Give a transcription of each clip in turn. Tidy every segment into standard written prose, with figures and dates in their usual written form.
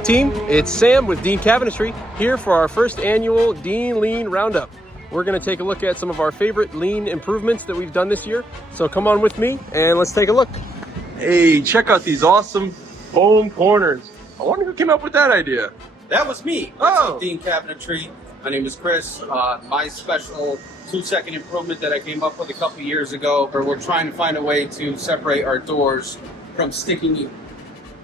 team, it's Sam with Dean Cabinetry here for our first annual Dean Lean Roundup. We're going to take a look at some of our favorite lean improvements that we've done this year. So come on with me and let's take a look. Hey, check out these awesome foam corners. I wonder who came up with that idea. That was me. Oh. Dean Cabinetry. My name is Chris. My special 2-second improvement that I came up with a couple years ago, where we're trying to find a way to separate our doors from sticking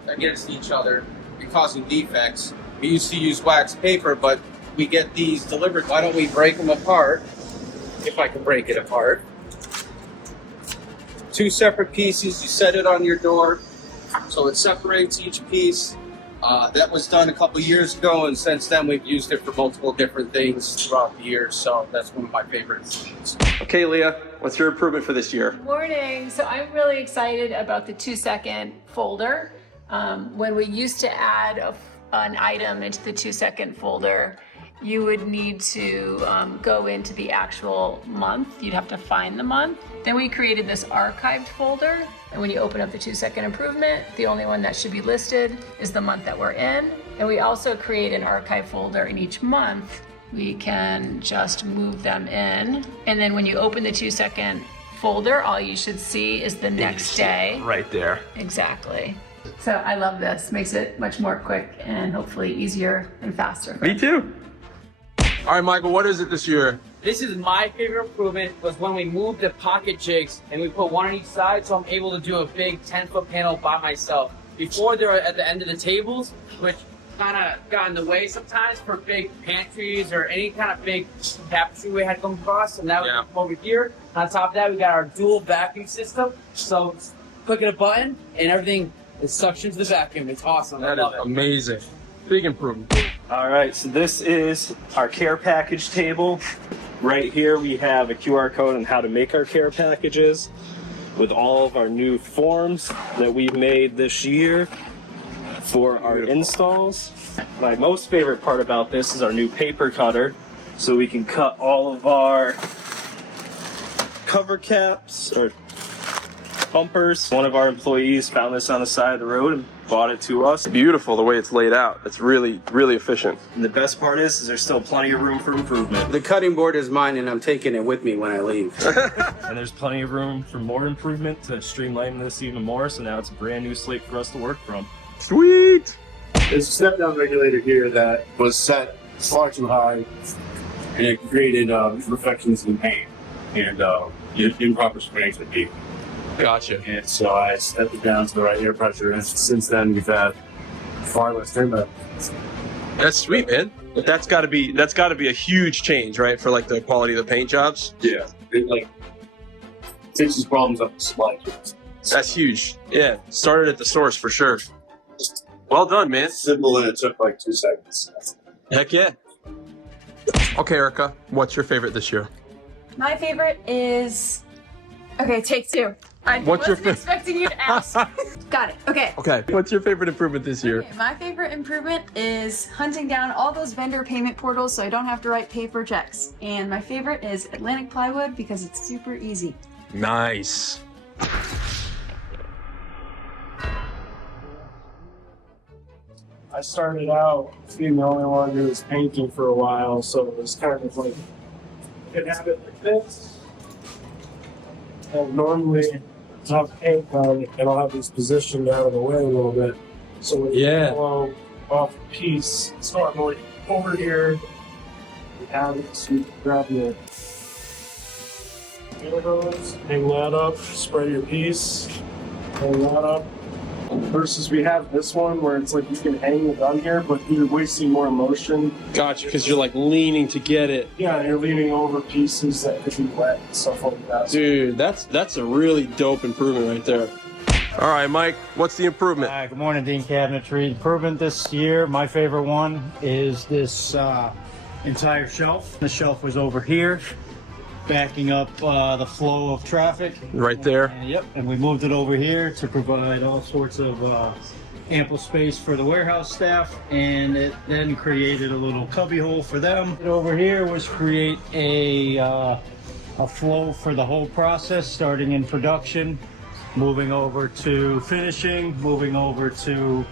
against each other and causing defects. We used to use wax paper, but we get these delivered. Why don't we break them apart? If I can break it apart. 2 separate pieces. You set it on your door so it separates each piece. That was done a couple years ago, and since then we've used it for multiple different things throughout the years, so that's one of my favorites. Okay, Leah, what's your improvement for this year? Morning. So I'm really excited about the 2-second folder. When we used to add an item into the 2-second folder, you would need to go into the actual month. You'd have to find the month. Then we created this archived folder. And when you open up the 2-second improvement, the only one that should be listed is the month that we're in. And we also create an archive folder in each month. We can just move them in. And then when you open the 2-second folder, all you should see is the next day. Right there. Exactly. So I love this. Makes it much more quick and hopefully easier and faster. Me too. All right, Michael, what is it this year? This is my favorite improvement, was when we moved the pocket jigs and we put one on each side, so I'm able to do a big 10-foot panel by myself. Before, they were at the end of the tables, which kind of got in the way sometimes for big pantries or any kind of big tapestry we had come across. And now we come over here. On top of that, we got our dual vacuum system. So clicking a button and everything is suctioned to the vacuum. It's awesome. That is amazing. Big improvement. All right, so this is our care package table. Right here we have a QR code on how to make our care packages with all of our new forms that we've made this year for our installs. My most favorite part about this is our new paper cutter, so we can cut all of our cover caps or bumpers. One of our employees found this on the side of the road and bought it to us. Beautiful the way it's laid out. It's really, really efficient. And the best part is there's still plenty of room for improvement. The cutting board is mine, and I'm taking it with me when I leave. And there's plenty of room for more improvement to streamline this even more, so now it's a brand new slate for us to work from. Sweet. There's a step-down regulator here that was set far too high, and it created reflections in paint and improper spraying technique. Gotcha. And so I stepped it down to the right air pressure, and since then we've had far less turnout. That's sweet, man. That's got to be a huge change, right, for like the quality of the paint jobs. Yeah, it fixes problems up the supply chain. That's huge. Yeah, started at the source for sure. Well done, man. Simple, and it took like 2 seconds. Heck yeah. Okay, Erica, what's your favorite this year? My favorite is, okay, take 2. I wasn't expecting you to ask. Got it. Okay. Okay. What's your favorite improvement this year? Okay, my favorite improvement is hunting down all those vendor payment portals so I don't have to write paper checks. And my favorite is Atlantic Plywood because it's super easy. Nice. I started out being the only one who was painting for a while, so it was kind of like I could have it like this. And normally top paint on, and I'll have these positioned out of the way a little bit. So when you blow off a piece, start going over here, you have it, so you can grab your hose, hang that up, spray your piece, hang that up. Versus we have this one where it's like you can hang the gun here, but you're wasting more motion. Gotcha, because you're like leaning to get it. Yeah, you're leaning over pieces that could be wet and stuff like that. Dude, that's a really dope improvement right there. All right, Mike, what's the improvement? Good morning, Dean Cabinetry. Improvement this year, my favorite one is this entire shelf. The shelf was over here, backing up the flow of traffic. Right there. Yep, and we moved it over here to provide all sorts of ample space for the warehouse staff, and it then created a little cubby hole for them. Over here was create a flow for the whole process, starting in production, moving over to finishing, moving over to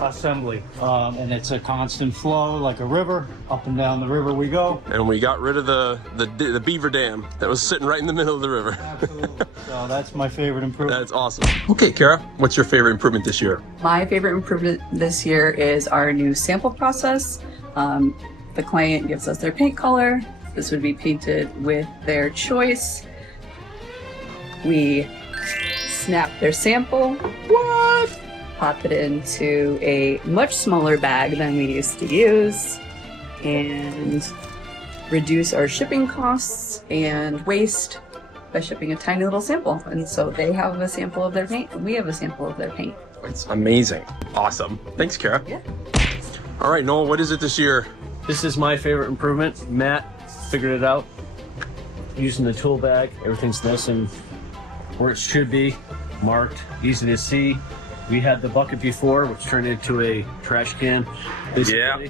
assembly. And it's a constant flow like a river. Up and down the river we go. And we got rid of the beaver dam that was sitting right in the middle of the river. Absolutely. So that's my favorite improvement. That's awesome. Okay, Kara, what's your favorite improvement this year? My favorite improvement this year is our new sample process. The client gives us their paint color. This would be painted with their choice. We snap their sample. What? Pop it into a much smaller bag than we used to use and reduce our shipping costs and waste by shipping a tiny little sample. And so they have a sample of their paint and we have a sample of their paint. It's amazing. Awesome. Thanks, Kara. Yeah. All right, Noel, what is it this year? This is my favorite improvement. Matt figured it out. Using the tool bag, everything's nice and where it should be, marked, easy to see. We had the bucket before, which turned into a trash can. Basically. Yeah.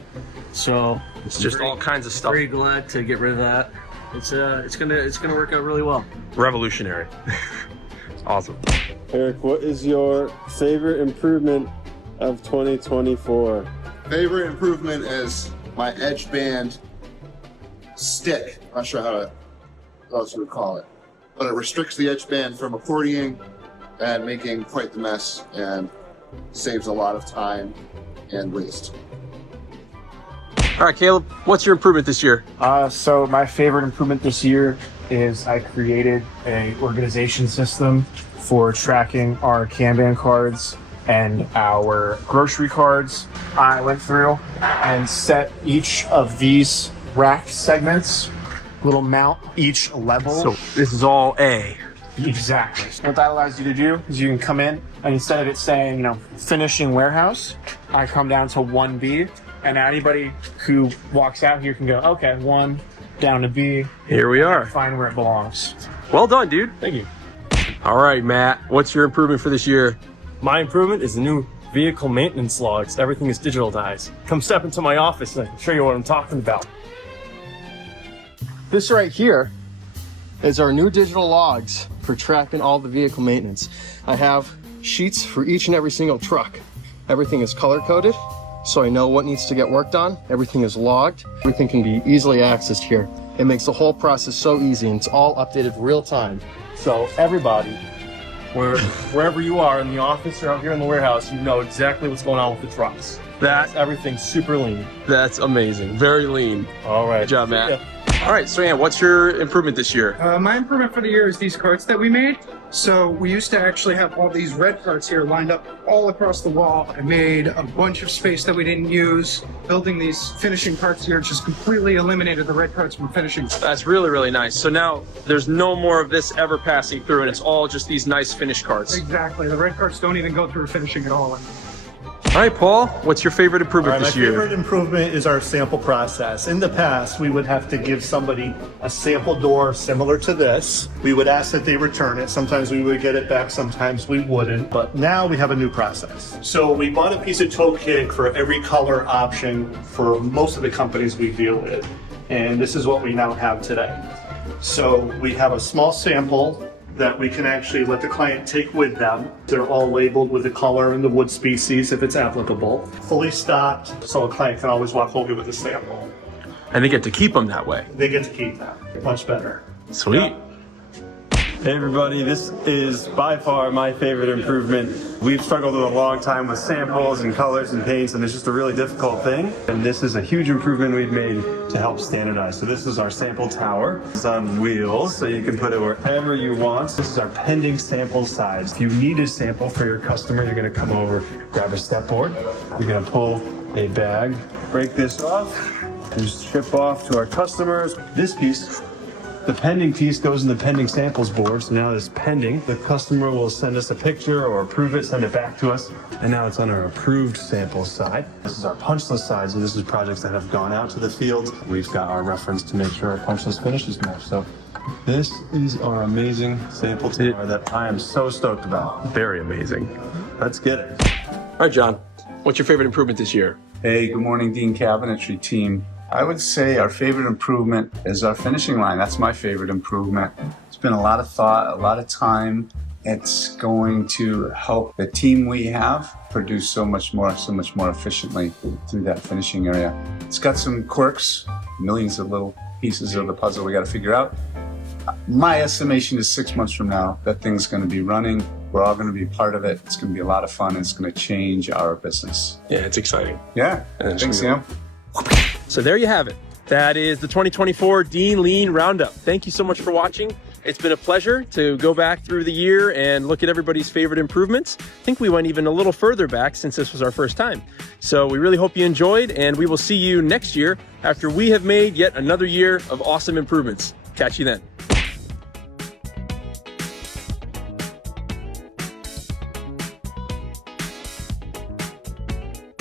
So It's just all kinds of stuff. Very glad to get rid of that. It's gonna work out really well. Revolutionary. Awesome. Eric, what is your favorite improvement of 2024? Favorite improvement is my edge band stick. I'm not sure how else you would call it, but it restricts the edge band from accordioning and making quite the mess, and saves a lot of time and waste. All right, Caleb, what's your improvement this year? So my favorite improvement this year is I created an organization system for tracking our Kanban cards and our grocery cards. I went through and set each of these rack segments, little mount each level. So this is all A. Exactly. What that allows you to do is you can come in and instead of it saying, finishing warehouse, I come down to 1B, and anybody who walks out here can go, okay, 1 down to B. Here we are. Find where it belongs. Well done, dude. Thank you. All right, Matt, what's your improvement for this year? My improvement is the new vehicle maintenance logs. Everything is digitalized. Come step into my office and I can show you what I'm talking about. This right here is our new digital logs for tracking all the vehicle maintenance. I have sheets for each and every single truck. Everything is color coded, so I know what needs to get worked on. Everything is logged. Everything can be easily accessed here. It makes the whole process so easy, and it's all updated real time. So everybody, wherever you are in the office or out here in the warehouse, you know exactly what's going on with the trucks. Everything's super lean. That's amazing. Very lean. All right. Good job, Matt. All right, so Ann, what's your improvement this year? My improvement for the year is these carts that we made. So we used to actually have all these red carts here lined up all across the wall. I made a bunch of space that we didn't use. Building these finishing carts here just completely eliminated the red carts from finishing. That's really, really nice. So now there's no more of this ever passing through, and it's all just these nice finished carts. Exactly. The red carts don't even go through finishing at all. All right, Paul, what's your favorite improvement this year? My favorite improvement is our sample process. In the past, we would have to give somebody a sample door similar to this. We would ask that they return it. Sometimes we would get it back, sometimes we wouldn't. But now we have a new process. So we bought a piece of tote kit for every color option for most of the companies we deal with. And this is what we now have today. So we have a small sample that we can actually let the client take with them. They're all labeled with the color and the wood species if it's applicable. Fully stocked, so a client can always walk over with a sample. And they get to keep them that way. They get to keep that. Much better. Sweet. Yeah. Hey everybody, this is by far my favorite improvement. We've struggled with a long time with samples and colors and paints, and it's just a really difficult thing. And this is a huge improvement we've made to help standardize. So this is our sample tower. It's on wheels, so you can put it wherever you want. This is our pending sample size. If you need a sample for your customer, you're gonna come over, grab a step board. You're gonna pull a bag, break this off, and just ship off to our customers. This piece, the pending piece, goes in the pending samples board. So now it's pending. The customer will send us a picture or approve it, send it back to us. And now it's on our approved sample side. This is our punch list side. So this is projects that have gone out to the field. We've got our reference to make sure our punch list finishes match. So this is our amazing sample tower that I am so stoked about. Very amazing. Let's get it. All right, John, what's your favorite improvement this year? Hey, good morning, Dean Cabinetry Team. I would say our favorite improvement is our finishing line. That's my favorite improvement. It's been a lot of thought, a lot of time, It's going to help the team we have produce so much more efficiently through that finishing area. It's got some quirks, millions of little pieces of the puzzle we got to figure out. My estimation is 6 months from now, that thing's going to be running. We're all going to be part of it. It's going to be a lot of fun. It's going to change our business. Yeah, it's exciting. Yeah, thanks, Sam. So there you have it. That is the 2024 Dean Lean Roundup. Thank you so much for watching. It's been a pleasure to go back through the year and look at everybody's favorite improvements. I think we went even a little further back since this was our first time. So we really hope you enjoyed, and we will see you next year after we have made yet another year of awesome improvements. Catch you then.